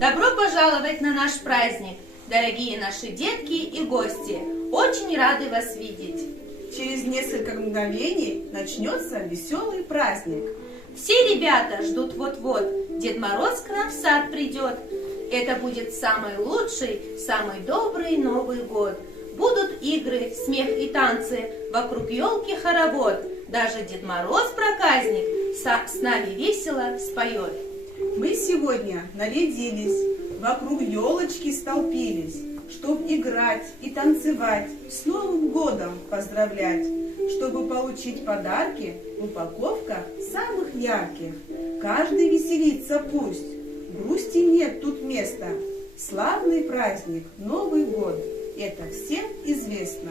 Добро пожаловать на наш праздник, дорогие наши детки и гости. Очень рады вас видеть. Через несколько мгновений начнется веселый праздник. Все ребята ждут вот-вот, Дед Мороз к нам в сад придет. Это будет самый лучший, самый добрый Новый год. Будут игры, смех и танцы, вокруг елки хоровод. Даже Дед Мороз проказник с нами весело споет. Мы сегодня нарядились, вокруг елочки столпились, чтоб играть и танцевать, с Новым годом поздравлять. Чтобы получить подарки, упаковка самых ярких. Каждый веселится пусть, грусти нет тут места. Славный праздник, Новый год, это всем известно.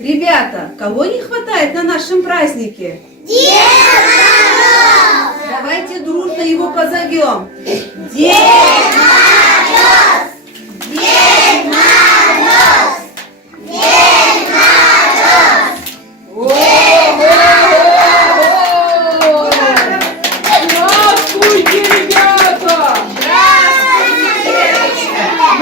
Ребята, кого не хватает на нашем празднике? Дед Мороз! Давайте дружно его позовем. Дед Мороз! Дед Мороз! Дед Мороз! Здравствуйте, ребята!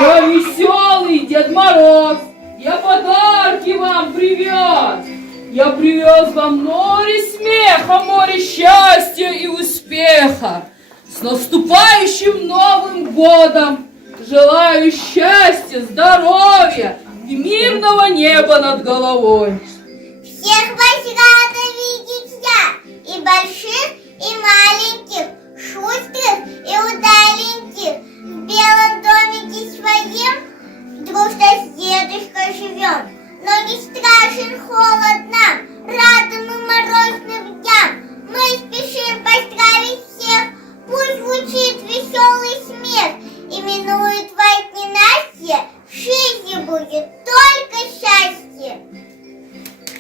Я веселый Дед Мороз! Я подарки вам привез! Я привез вам море смеха, море счастья и успеха! С наступающим Новым годом! Желаю счастья, здоровья и мирного неба над головой! Всех вас рада видеть я, и больших, и маленьких, шустрых и удаленьких. В белом домике своем дружно с дедушкой живем. Но не страшен холод нам, рады мы морозным дням. Мы спешим поздравить всех, пусть звучит веселый смех. Именует вас ненастье, в жизни будет только счастье.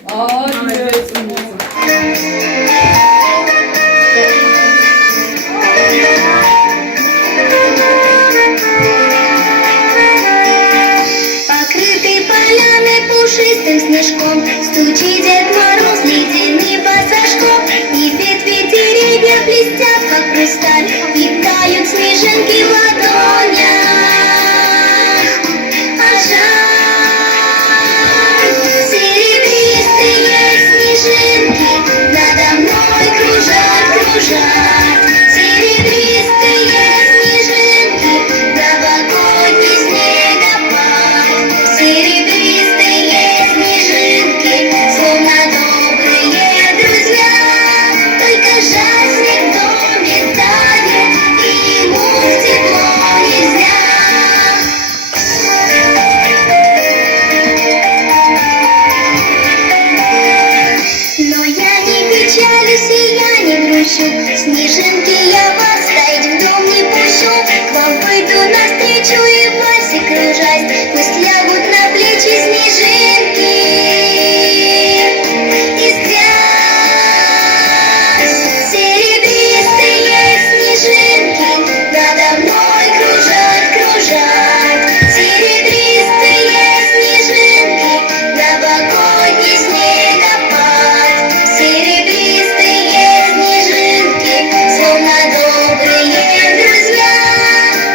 Молодец! спущу. Снежинки я вас тайно в дом не пущу. К вам пойду навстречу и в вальсе кружась. Пусть лягут на плечи снежинки и спят. Серебристые снежинки надо мной кружат, кружат. Серебристые снежинки, новогодний снегопад. Серебристые снежинки, словно добрые друзья.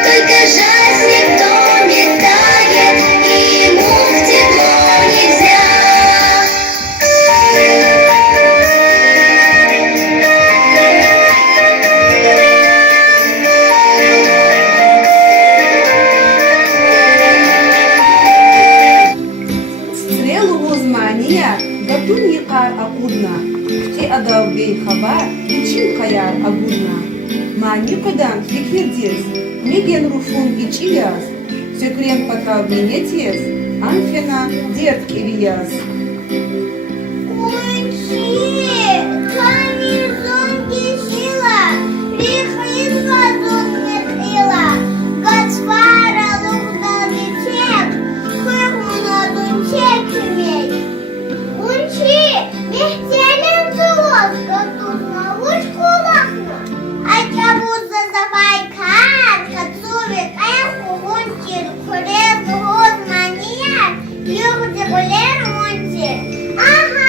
Только жаль, снег в доме тает, и ему в тепло нельзя. Стрелу знания, гатуньи кар акудна. Те адалбей хаба, ичин каяр агудна. Мани кадан фиквердес, меген руфун ичияс. Секрем потравленетес, анфена дед кивияс. Ага,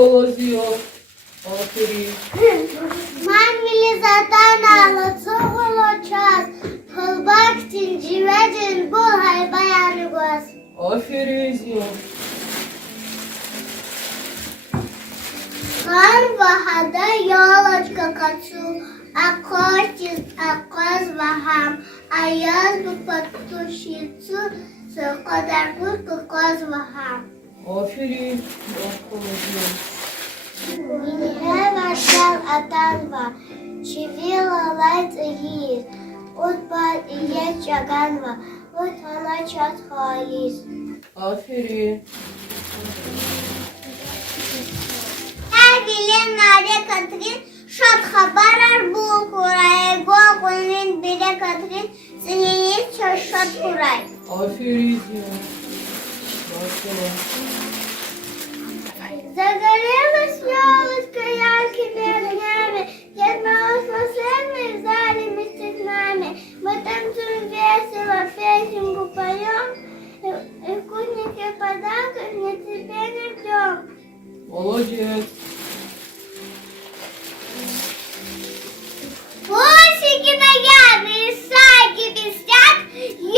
kolozio. Aferin. Мамілі затанало, цього час. Холбактін, живедін, бугай, баян гос. Aferin Zio. Хан вагада йолочка кацу, а котіс, а коз вагам, а язбу патушицу, кодарку коз вагам. Aferin. Bak kolozio. Мінге вашел атанва, чивіла лайц гіс, утпа іє чаганва, от вона час халіс. Aferin. Әвілен наре Катрин, шат хабарар бұл құрай, гоғылмен бере Катрин, сінене шат құрай. Aferin Zio. Bak kolozio. Загорелась елочка яркими огнями, Дед Мороз волшебный в зале вместе с нами. Мы танцуем весело, песенку поем, и вкусненькие подарки в нетерпении ждем. Молодец. Пусики нарядные, саки блестят,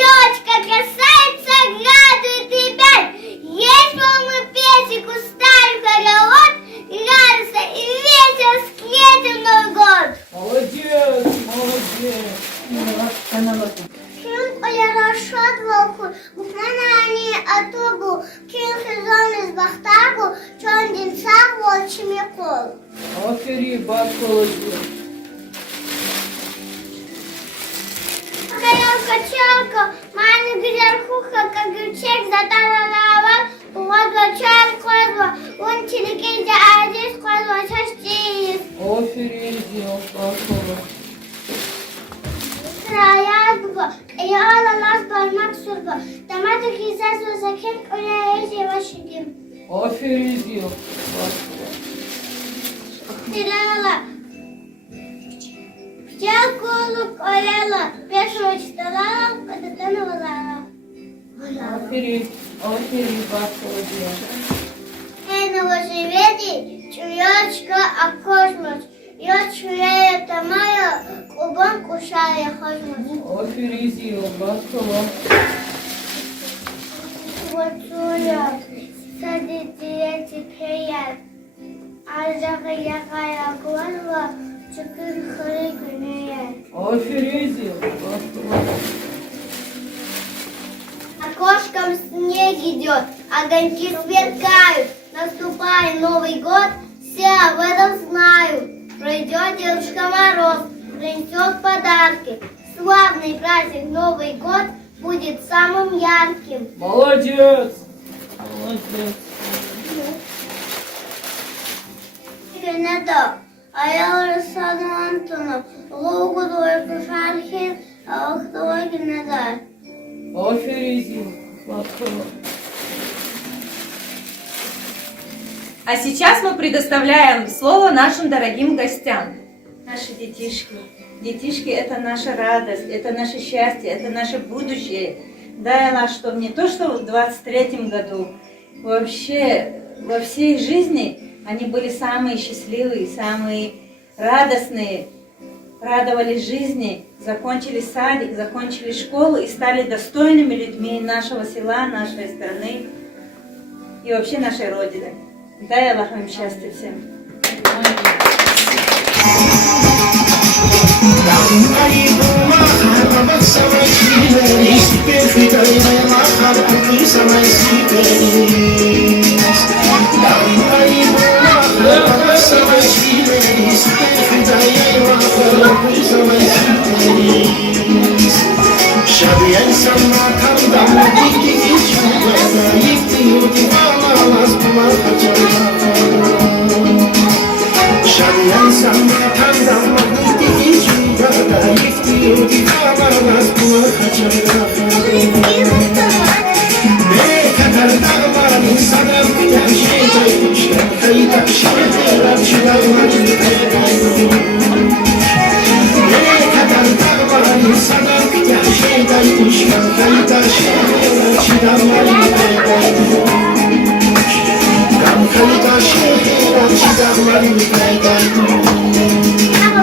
елочка красавица радует ребят. Есть мы песенку ставим хоровод, и радостно и весело встретим Новый год. Молодец. Молодец. Шун оярашат волку, бухнанани атобу, кин хизон из бахтагу, чон динсах волчими кол. Aferin. Bak kolozio. Качалка, маленькая верхуха, как гречек, затарала, вот вачар козла, он телегейда, а здесь козла частиц. Aferin Zio. Bak kolozio. Краязбуга, я лалас бармак сурга, тамата кизаз вазакен, оля эзи вашигим. Aferin Zio. Bak kolozio. Тирала. Птелкулук оляла, пешего читала, когда навалала. Aferin. Aferin. Bak kolozio. Эного живеди, чуечка окошмоч. Я чуя тамая, кубан кушая хошмоч. Aferin Zio. Bak kolozio. Вот чуя, садите эти прият. Арзаха якая глазва, чукин хрик неят. Aferin Zio. Bak kolozio. Окошком снег идет, огоньки сверкают. Наступает Новый год, все об этом знают. Пройдет Дедушка Мороз, принесет подарки. Славный праздник Новый год будет самым ярким. Молодец. Молодец. Генада, а я рассаду Антону, лугу дойку шархин, а охтовой Генада. Aferin Zio. Bak kolozio. А сейчас мы предоставляем слово нашим дорогим гостям. Наши детишки. Детишки – это наша радость, это наше счастье, это наше будущее. Дай Аллах, чтобы не то, что в 23-м году, вообще во всей жизни они были самые счастливые, самые радостные, радовались жизни, закончили садик, закончили школу и стали достойными людьми нашего села, нашей страны и вообще нашей Родины. Дай Аллах им счастья всем. Come, Мама,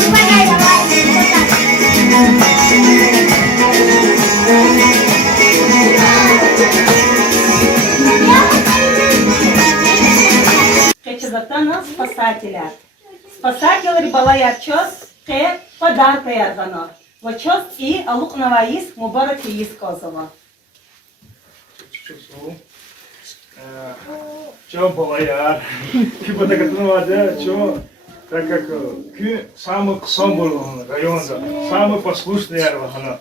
давай, вот так. Keçizatana спасателя. Спасатель балая чос, те подарка ярдано. Вот чос и алук наваис мубарак и искозово. Чё балаяр? Типа так это надо, чё? Так как самый ксон был районда, самый послушный ярвахана.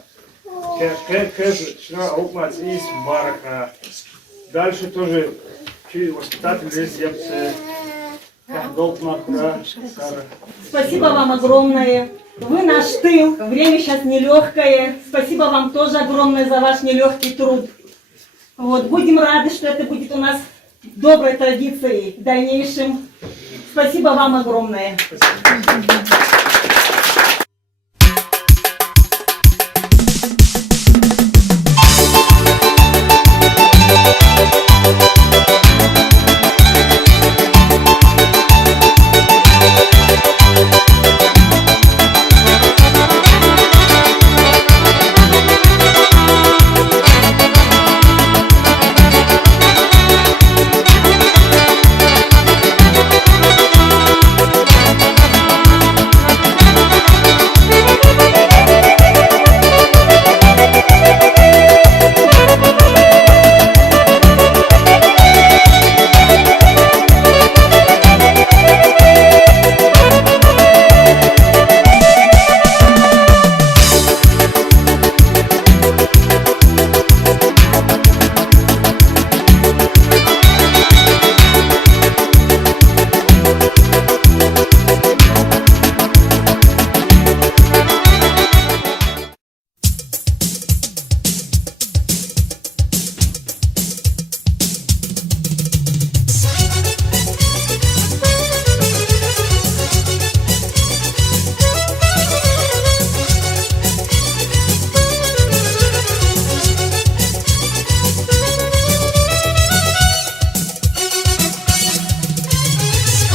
Вчера аукмац из Мубарака. Дальше тоже воспитатель есть епце. Спасибо вам огромное. Вы наш тыл. Время сейчас нелегкое. Спасибо вам тоже огромное за ваш нелегкий труд. Вот, будем рады, что это будет у нас доброй традицией в дальнейшем. Спасибо вам огромное.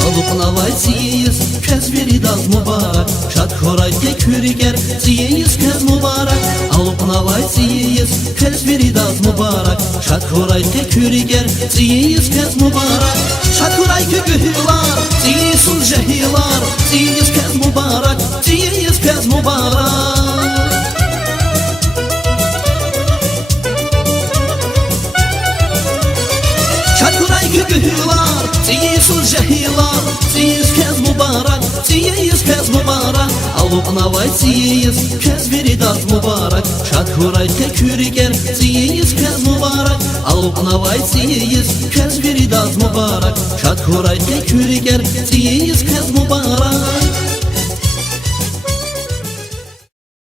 Alıqnavay siyiz, kəz veridaz mübarək Şad xoray tekürger, siyiz kəz mübarək Alıqnavay siyiz, kəz veridaz mübarək Şad xoray tekürger, siyiz kəz mübarək Şad xoray kögühülar, siyiz suljehilar Siyiz kəz mübarək, siyiz kəz mübarək Şadkuray kögühülar, siyiz suljehilar Siyiz kəz mübarək, siyiz kəz mübarək Alıqnavay siyiz, kəz veridaz mübarək Şadkuray tekürger, siyiz kəz mübarək Alıqnavay siyiz, kəz veridaz mübarək Şadkuray tekürger, siyiz kəz mübarək